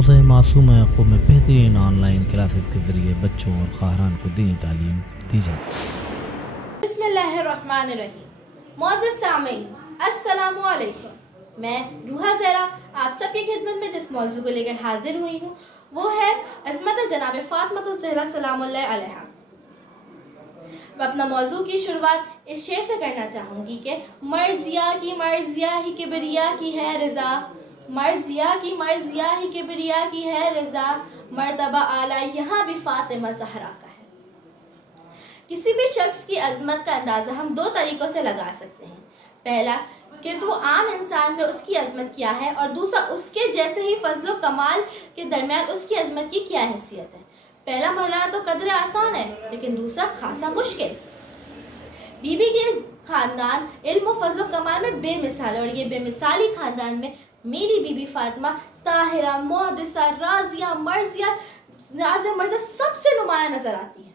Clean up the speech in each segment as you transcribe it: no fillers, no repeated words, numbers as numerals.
हौज़ा मासूम याक़ूब में बेहतरीन ऑनलाइन क्लासेस के ज़रिए बच्चों और ख़ाहरान को दीनी तालीम दी जाती है। बिस्मिल्लाहिर्रहमानिर्रहीम। मौजूद सामीन अस्सलामु अलैकुम। मैं रूहा ज़हरा आप सबकी खिदमत में जिस मौजू को लेकर हाजिर हुई हूँ वो है अज़मत जनाब फ़ातिमा ज़हरा सलामुल्लाह अलैहा। मैं अपना मौजू की शुरुआत इस शेर से करना चाहूँगी कि मर्जिया ही किबरिया की है रज़ा, मर्जिया ही किबरिया की है रज़ा, मर्तबा आला यहाँ भी फातिमा ज़हरा का है। किसी भी शख्स की अजमत का अंदाजा हम दो तरीकों से लगा सकते हैं। पहला कि तो आम इंसान में उसकी अजमत क्या है, और दूसरा उसके जैसे ही फजलो कमाल के दरमियान उसकी अजमत की क्या हैसियत है। पहला मरहला तो कदर आसान है, लेकिन दूसरा खासा मुश्किल। बीबी के खानदान इल्म फजलो कमाल में बेमिसाल है, और ये बेमिसाली खानदान में मेरी बीबी फातिमा ताहिरा, मुहद्दिसा, राजिया, मर्जिया सबसे नुमाया नजर आती है।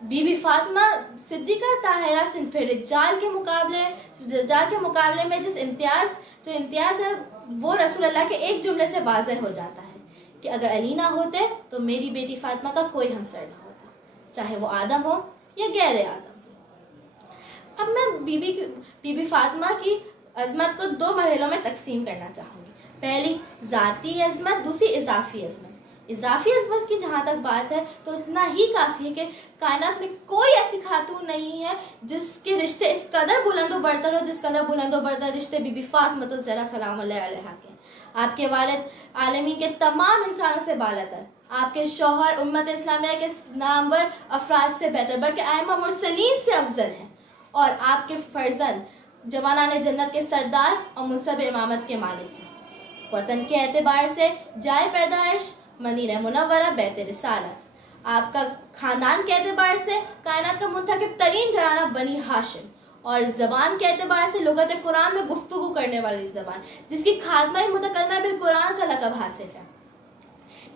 बीबी फातिमा सिद्दीका ताहिरा सिन्फ़ रिजाल के मुकाबले में जिस इम्तियाज है वो रसूल अल्लाह के एक जुमले से वाज़ेह हो जाता है कि अगर अली ना होते तो मेरी बेटी फातिमा का कोई हमसर ना होता, चाहे वो आदम हो या गैर आदम। अब मैं बीबी फातिमा की अजमत को दो मरहलों में तकसीम करना चाहूँगी। पहली ज़ाती अजमत, दूसरी इजाफी अजमत। इजाफी अजमत की जहाँ तक बात है तो इतना ही काफ़ी है कि कायनात में कोई ऐसी खातून नहीं है जिसके रिश्ते इस कदर बुलंदो बरतर हो जिस कदर बुलंदो बरतर रिश्ते बीबी फातिमा ज़हरा सलामुल्लाह अलैहा के। आपके वालिद आलमीन के तमाम इंसानों से बालातर, आपके शौहर उम्मत इस्लामिया के नामवर अफराद से बेहतर, बल्कि आइमा मुरसलीन से अफजल हैं, और आपके फर्जंद जवानाने जन्नत के सरदार और मुनसब इमामत के मालिक हैं। वतन के एतबार से जाए पैदाइश मदीना मुनव्वरा बैत रिसालत, आपका खानदान के एतबार से कायनात का मुंतखब तरीन घराना बनी हाशिम, और ज़बान के एतबार से लुगत कुरान में गुफ्तगू करने वाली ज़बान जिसकी खात्मा मुतकल्लिमा बिल कुरान का लक़ब हासिल है।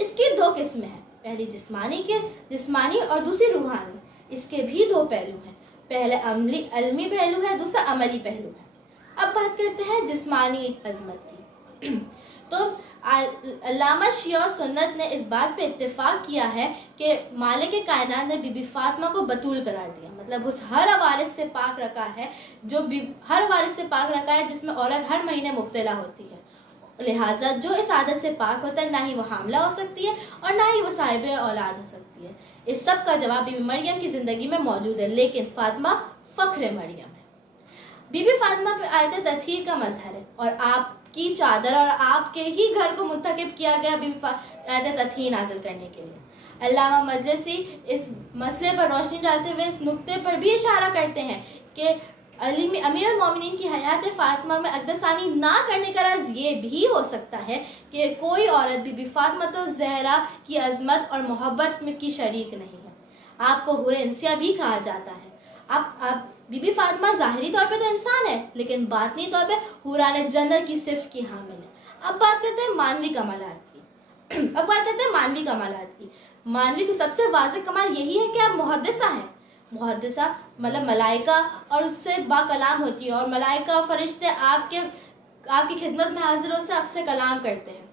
इसकी दो किस्में हैं, पहली जिस्मानी और दूसरी रूहानी। इसके भी दो पहलू हैं, पहले अल्मी पहलू है, दूसरा अमली पहलू है। अब बात करते हैं जिस्मानी अजमत की। तो अल्लामा शिया सुन्नत ने इस बात पे इत्तेफाक किया है कि मालिक कायनात ने बीबी फातिमा को बतूल करार दिया, मतलब उस हर वारिस से पाक रखा है जिसमें औरत हर महीने मुब्तला होती है। लिहाजा जो इस आदत से पाक होता है ना ही वो हामला हो सकती है और ना ही वो साहिब औलाद हो सकती है। इस सब का जवाब बीबी मरियम की जिंदगी में मौजूद है, लेकिन फातिमा फख्र मरियम है। बीबी फातिमा पे आयत तत्हीर का मजहर है, और आपकी चादर और आपके ही घर को मुंतखब किया गया बीबी आयत तत्हीर नाजिल करने के लिए। अल्लामा मजलिसी इस मसले पर रोशनी डालते हुए इस नुक्ते पर भी इशारा करते हैं कि अमीरुल मोमिनीन की हयात फातिमा में अक़दसानी ना करने का राज ये भी हो सकता है कि कोई औरत बीबी फातिमा ज़हरा की अजमत और मोहब्बत में की शरीक नहीं है। आपको हुरे इंसिया भी कहा जाता है। आप बीबी फातिमा ज़ाहिरी तौर पे तो इंसान है, लेकिन बातनी तौर पे हुराने जन्नत की सिफ़ की हामिल है। अब बात करते हैं मानवी कमालात की। मानवी को सबसे वाज़ेह कमाल यही है कि आप मुहद्दिसा हैं। मुहद्दिसा मतलब मलाइका और उससे बाकलाम होती है, और मलाइका और फरिश्ते आपकी खिदमत में हाजिर हो से आपसे कलाम करते हैं।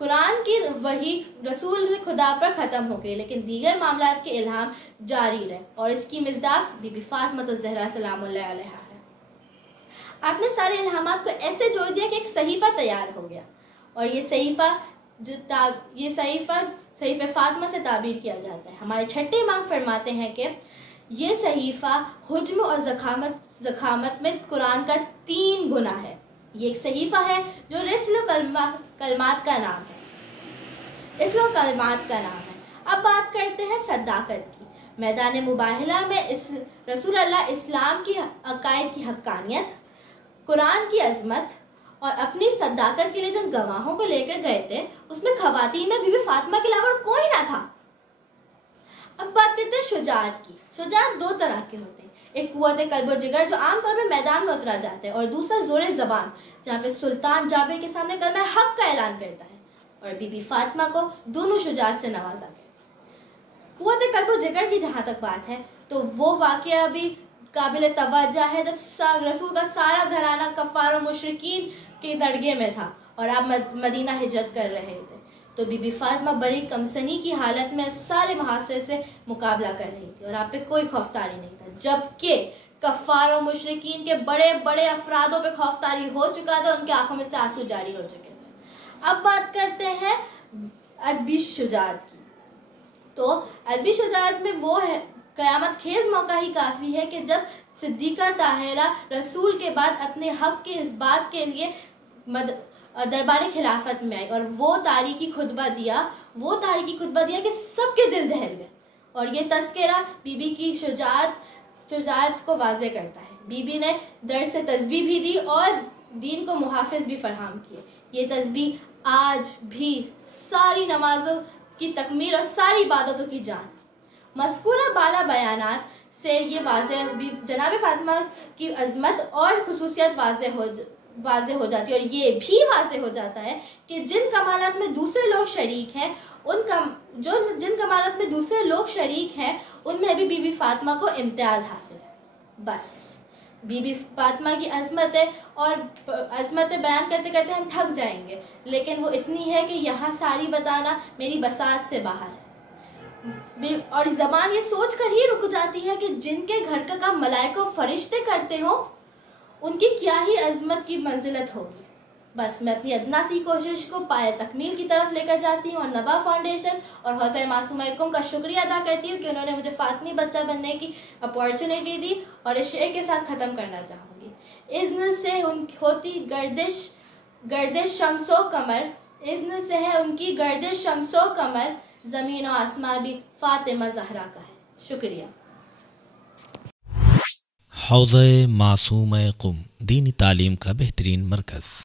कुरान की वही रसूल खुदा पर ख़त्म हो गई, लेकिन दीगर मामलात के इल्हाम जारी रहे, और इसकी मिज़दाक बीबी फातिमा ज़हरा सलामुल्लाह अलैहा है। आपने सारे इल्हामात को ऐसे जोड़ दिया कि एक सहीफ़ा तैयार हो गया, और ये सहीफ़ा फातिमा से ताबीर किया जाता है। हमारे छठे इमाम फरमाते हैं कि ये सहीफ़ा हुज्म और ज़खामत में कुरान का 3 गुना है। ये एक सहीफ़ा है जो कलमात का नाम है। अब बात करते हैं सदाकत की। मैदान मुबाहला में इस रसूल अल्लाह इस्लाम की अकायद की हक्कानियत, कुरान की अजमत और अपनी सदाकत के लिए जिन गवाहों को लेकर गए थे उसमें खवातीन में बीबी फातिमा के अलावा कोई ना था। अब बात करते हैं शुजाअत की। शुजाअत दो तरह के होते हैं, एक कुव्वत कल्ब जिगर जो आमतौर पर मैदान में उतरा जाता है, और दूसरा जोर ज़बान जहाँ पे सुल्तान जाबिर के सामने कलमा हक का ऐलान करता है, और बीबी फातिमा को दोनों शुजाअत से नवाजा गया। कुव्वत कल्ब जिगर की जहाँ तक बात है तो वो वाक़या भी काबिल तवज्जो है जब रसूल का सारा घराना कफ़ार और मुशरिकीन के दरगे में था, और आप मदीना हिजरत कर रहे थे, तो बीबी फातिमा बड़ी कमसनी की हालत में सारे मुहासरे से मुकाबला कर रही थी और आप पे कोई खौफतारी नहीं था, जबकि कफ्फार और मुशरिकीन के बड़े बड़े अफरादों पे खौफतारी हो चुका था, उनकी आंखों में से आंसू जारी हो चुके थे। अब बात करते हैं अदबी शुजाअत की। तो अदबी शुजाअत में वो है कयामत खेज मौका ही काफी है कि जब सिद्दीका ताहिरा रसूल के बाद अपने हक के इस बात के लिए दरबार खिलाफत में आई और वो तारीखी खुतबा दिया कि सबके दिल दहल गए। और ये तस्करा बीबी की शुजाअत को वाज़े करता है। बीबी ने दर्स तस्बीह भी दी और दीन को मुहाफिज भी फराहम किए। ये तस्बीह आज भी सारी नमाजों की तकमील और सारी इबादतों की जान। मज़कूरा बाला बयानात से ये जनाब फातिमा की अजमत और खुसूसियत वाज़े हो जाती है और ये भी वाज़े हो जाता है कि जिन कमालात में दूसरे लोग शरीक हैं जिन कमालात में दूसरे लोग शरीक हैं उनमें भी बीबी फातिमा को इम्तियाज हासिल है। बस बीबी फातिमा की अज़मतें बयान करते करते हम थक जाएंगे, लेकिन वो इतनी है कि यहाँ सारी बताना मेरी बसात से बाहर है। और ज़बान ये सोच कर ही रुक जाती है कि जिनके घर का काम मलाइका और फरिश्ते करते हो उनकी क्या ही अजमत की मंजिलत होगी। बस मैं अपनी अदना सी कोशिश को पाए तकमील की तरफ लेकर जाती हूँ और नबा फाउंडेशन और हौसला मासूमा का शुक्रिया अदा करती हूँ कि उन्होंने मुझे फातिमी बच्चा बनने की अपॉर्चुनिटी दी और इस शेर के साथ ख़त्म करना चाहूँगी। इज़्न से होती गर्दिश शम्सो कमर, इज़्न से है उनकी गर्दिश शम्सो कमर, ज़मीन और आसमां भी फातिमा ज़हरा का है। शुक्रिया। हौज़े मासूम क़ुम दीनी तालीम का बेहतरीन मरकज़।